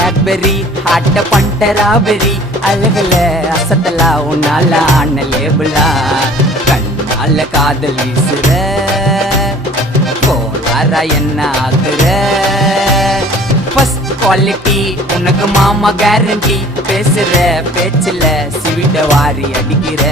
Cadbury ஹாட்ட பண்டராபெரி அழகுல அசத்தலா உன்னால ஆன லேபிளா கண்ணால காதல் வீசுற கோளாரா என்ன ஆகுற ஃபர்ஸ்ட் குவாலிட்டி உனக்கு மாமா கேரண்டி பேசுற பேச்சுல சிவிட்ட வாரி அடிக்கிற